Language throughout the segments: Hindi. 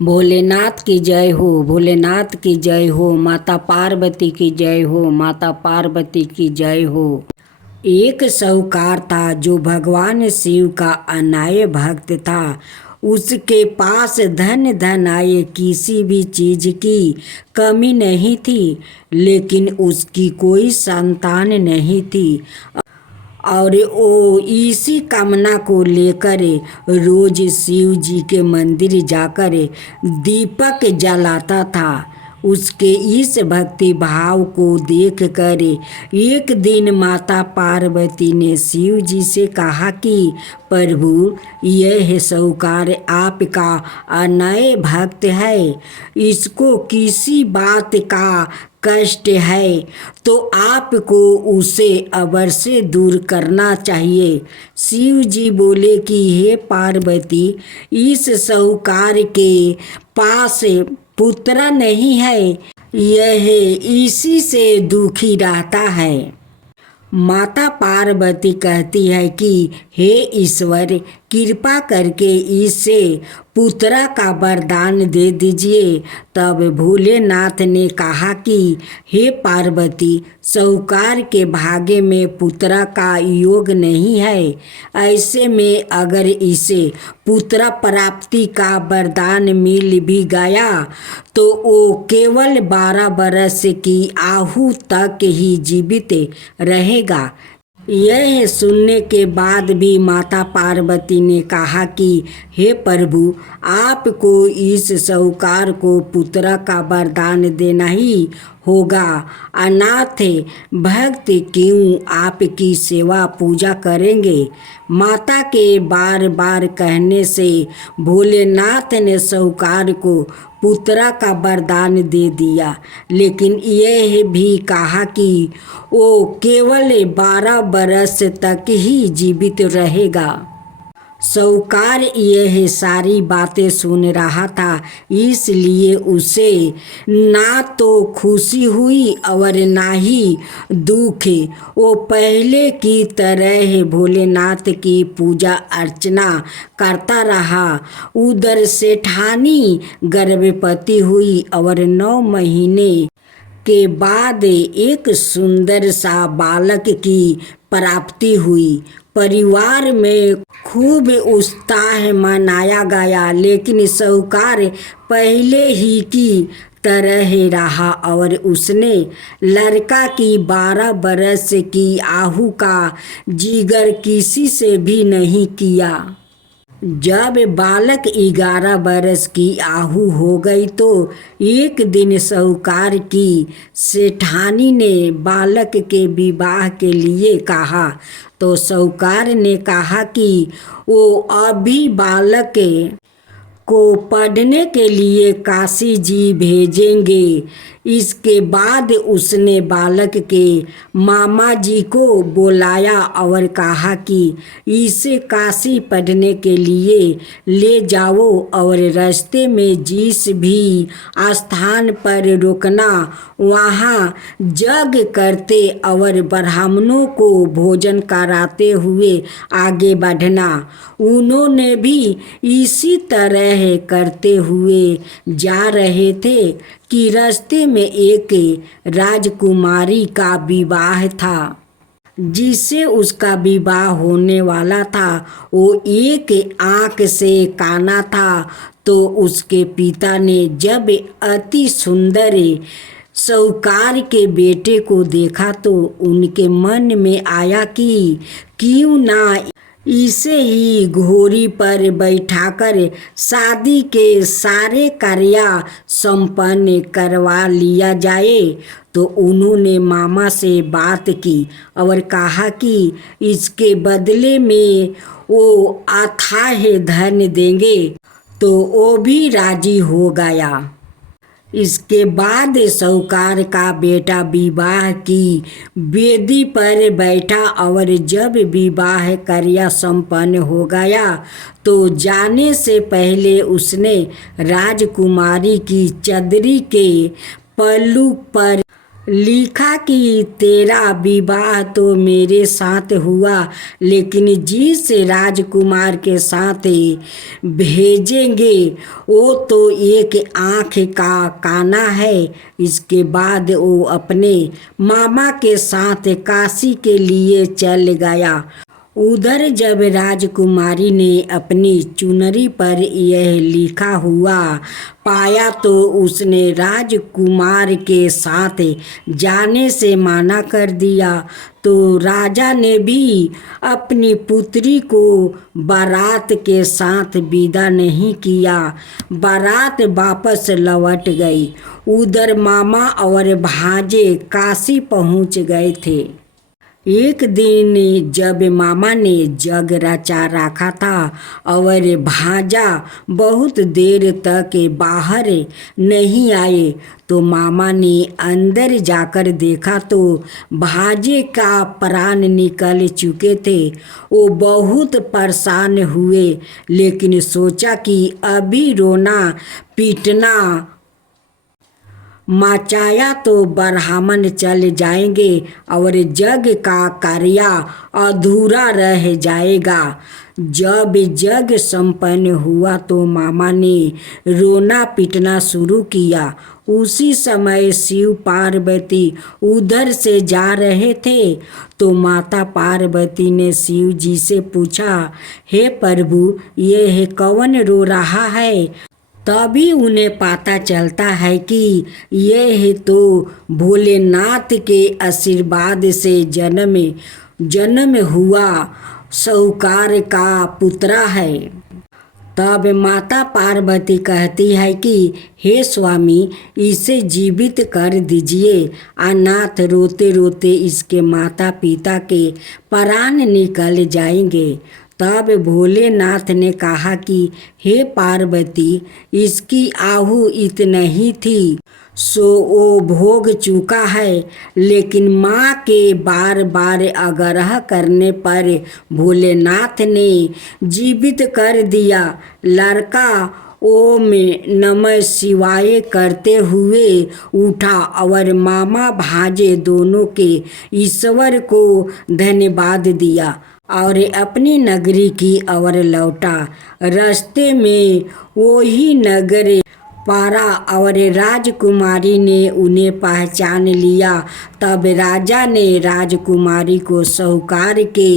भोलेनाथ की जय हो, भोलेनाथ की जय हो, माता पार्वती की जय हो, माता पार्वती की जय हो। एक साहूकार था जो भगवान शिव का अनाय भक्त था। उसके पास धन धन आए, किसी भी चीज की कमी नहीं थी, लेकिन उसकी कोई संतान नहीं थी। और वो इसी कामना को लेकर रोज शिव जी के मंदिर जाकर दीपक जलाता था। उसके इस भक्ति भाव को देखकर एक दिन माता पार्वती ने शिव जी से कहा कि प्रभु, यह साहूकार आपका अनय भक्त है, इसको किसी बात का कष्ट है तो आपको उसे अवश्य दूर करना चाहिए। शिव जी बोले कि हे पार्वती, इस साहूकार के पास पुत्र नहीं है, यह इसी से दुखी रहता है। माता पार्वती कहती है कि हे ईश्वर, कृपा करके इसे पुत्र का वरदान दे दीजिए। तब भोलेनाथ ने कहा कि हे पार्वती, साहूकार के भाग्य में पुत्र का योग नहीं है। ऐसे में अगर इसे पुत्र प्राप्ति का वरदान मिल भी गया तो वो केवल 12 बरस की आयु तक ही जीवित रहेगा। यह सुनने के बाद भी माता पार्वती ने कहा कि हे प्रभु, आपको इस साहूकार को पुत्र का वरदान देना ही होगा। अनाथ भक्त क्यों आपकी सेवा पूजा करेंगे। माता के बार बार कहने से भोलेनाथ ने साहूकार को पुत्र का वरदान दे दिया, लेकिन यह भी कहा कि वो केवल 12 बरस तक ही जीवित रहेगा। साहूकार यह सारी बातें सुन रहा था, इसलिए उसे ना तो खुशी हुई और ना ही दुख। वो पहले की तरह भोलेनाथ की पूजा अर्चना करता रहा। उधर सेठानी गर्भवती हुई और 9 महीने के बाद एक सुंदर सा बालक की प्राप्ति हुई। परिवार में खूब उत्साह मनाया गया, लेकिन साहूकार पहले ही की तरह रहा और उसने लड़का की 12 बरस की आयु का जिक्र किसी से भी नहीं किया। जब बालक 11 बरस की आयु हो गई तो एक दिन साहूकार की सेठानी ने बालक के विवाह के लिए कहा। तो साहूकार ने कहा कि वो अभी बालक को पढ़ने के लिए काशी जी भेजेंगे। इसके बाद उसने बालक के मामा जी को बुलाया और कहा कि इसे काशी पढ़ने के लिए ले जाओ और रास्ते में जिस भी स्थान पर रुकना, वहाँ यज्ञ करते और ब्राह्मणों को भोजन कराते हुए आगे बढ़ना। उन्होंने भी इसी तरह करते हुए जा रहे थे कि रास्ते में एक राजकुमारी का विवाह था। जिससे उसका विवाह होने वाला था वो एक आँख से काना था। तो उसके पिता ने जब अति सुंदर साहूकार के बेटे को देखा तो उनके मन में आया कि क्यों ना इसे ही घोड़ी पर बैठाकर शादी के सारे कार्य संपन्न करवा लिया जाए। तो उन्होंने मामा से बात की और कहा कि इसके बदले में वो अथाह धन देंगे। तो वो भी राजी हो गया। इसके बाद साहूकार का बेटा विवाह की वेदी पर बैठा और जब विवाह कार्य संपन्न हो गया तो जाने से पहले उसने राजकुमारी की चदरी के पल्लू पर लिखा कि तेरा विवाह तो मेरे साथ हुआ, लेकिन जिस राजकुमार के साथ भेजेंगे वो तो एक आँख का काना है। इसके बाद वो अपने मामा के साथ काशी के लिए चल गया। उधर जब राजकुमारी ने अपनी चुनरी पर यह लिखा हुआ पाया तो उसने राजकुमार के साथ जाने से मना कर दिया। तो राजा ने भी अपनी पुत्री को बारात के साथ विदा नहीं किया। बारात वापस लौट गई। उधर मामा और भांजे काशी पहुंच गए थे। एक दिन जब मामा ने जग रचा रखा था और भांजा बहुत देर तक बाहर नहीं आए तो मामा ने अंदर जाकर देखा तो भांजे का प्राण निकल चुके थे। वो बहुत परेशान हुए, लेकिन सोचा कि अभी रोना पीटना मचाया तो ब्राह्मण चल जाएंगे और जग का कार्य अधूरा रह जाएगा। जब जग संपन्न हुआ तो मामा ने रोना पीटना शुरू किया। उसी समय शिव पार्वती उधर से जा रहे थे तो माता पार्वती ने शिव जी से पूछा, हे प्रभु, ये कौन रो रहा है? तभी उन्हें पता चलता है कि यह तो भोलेनाथ के आशीर्वाद से जन्म हुआ साहूकार का पुत्रा है। तब माता पार्वती कहती है कि हे स्वामी, इसे जीवित कर दीजिए। अनाथ रोते रोते इसके माता पिता के प्राण निकल जाएंगे। तब भोलेनाथ ने कहा कि हे पार्वती, इसकी आहु इतना ही थी सो वो भोग चुका है। लेकिन माँ के बार बार आग्रह करने पर भोलेनाथ ने जीवित कर दिया। लड़का ओम नमः शिवाय करते हुए उठा और मामा भांजे दोनों के ईश्वर को धन्यवाद दिया और अपनी नगरी की ओर लौटा। रास्ते में वही नगर पारा और राजकुमारी ने उन्हें पहचान लिया। तब राजा ने राजकुमारी को साहूकार के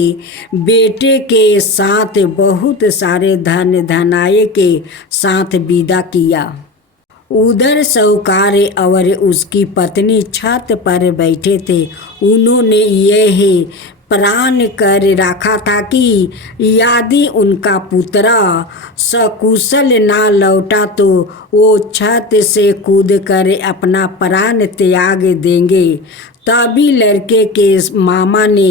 बेटे के साथ बहुत सारे धन धनाये के साथ विदा किया। उधर साहूकार और उसकी पत्नी छत पर बैठे थे। उन्होंने यह प्राण कर रखा था कि यदि उनका पुत्र सकुशल ना लौटा तो वो छत से कूद कर अपना प्राण त्याग देंगे। तभी लड़के के मामा ने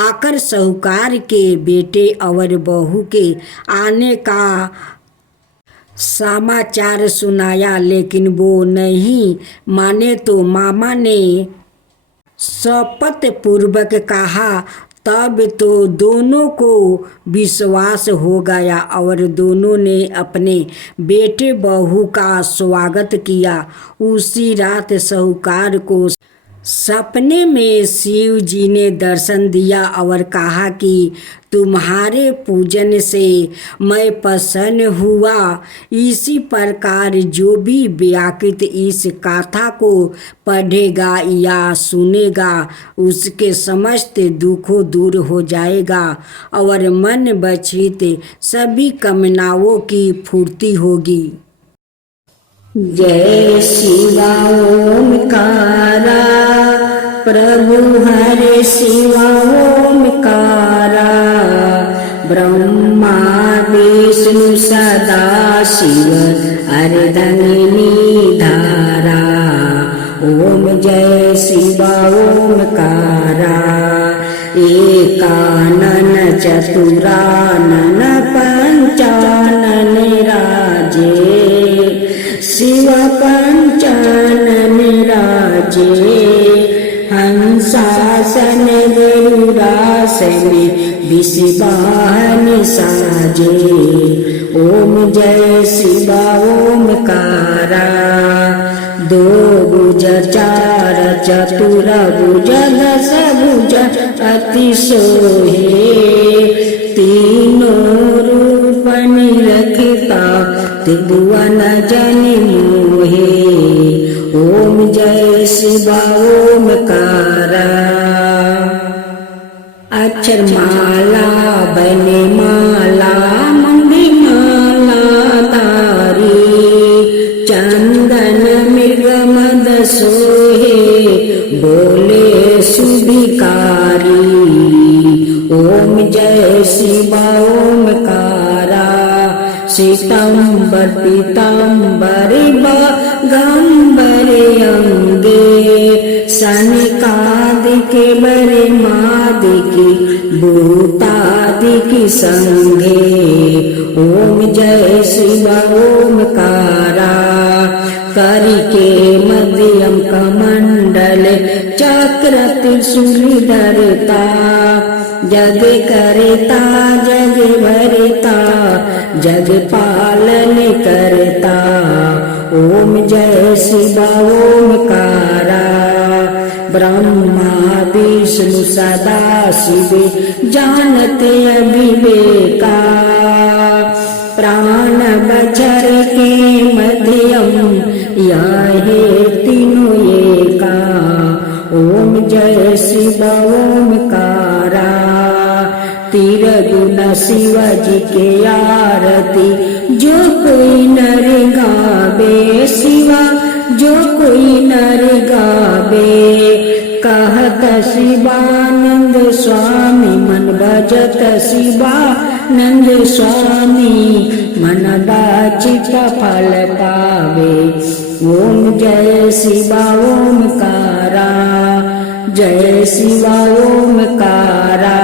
आकर साहूकार के बेटे और बहू के आने का समाचार सुनाया, लेकिन वो नहीं माने तो मामा ने शपथ पूर्वक कहा। तब तो दोनों को विश्वास हो गया और दोनों ने अपने बेटे बहू का स्वागत किया। उसी रात साहूकार को सपने में शिव जी ने दर्शन दिया और कहा कि तुम्हारे पूजन से मैं प्रसन्न हुआ। इसी प्रकार जो भी व्याकृत इस कथा को पढ़ेगा या सुनेगा उसके समस्त दुखों दूर हो जाएगा और मन बचित सभी कामनाओं की पूर्ति होगी। जय शिवा ओमकारा, प्रभु हरे शिवा ओमकारा। ब्रह्मा विष्णु सदा शिव अर्धंगिनी धारा। ओम जय शिवा ओमकारा। एकानन चतुरानन पंचानन राजे। शिव पंचानन राजे। हंसासन गरुड़ासन विषवाहन साजे। ओम जय शिवा ओमकारा। दो भुज चार चतुर भुज दस भुज अति सोहे तीनों रूप निरखता त्रिभुवन जन मोहे ओम जय शिव ओमकारा अक्षर माला बने माला मंदी माला तारी चंदन मृग मद सोहे बोले सुभिकारी ओम जय शिव ओमकारा श्वेतांबर पीतांबर गंबरे अंगे सनिकादिके बरे मादिकी भूतादिकी संगे ओम जय शिव ओमकारा करिके मध्यम कमंडल चक्र त्रिशूल धरता जग करता जग भरता जग पालन करता ओम जय शिव ओमकारा ब्रह्मा विष्णु सदा शिव जानते अविवेका प्राण बचर के मध्यम याहे तीनों एका ओम जय शिव ओमकारा तीर गुण शिव जी के आरती जो कोई नर गावे शिवा जो कोई नर गावे कहत शिवानंद स्वामी मन भजत शिवानंद स्वामी मन वांछित फल पावे ओम जय शिव ओमकारा जय शिव ओमकारा।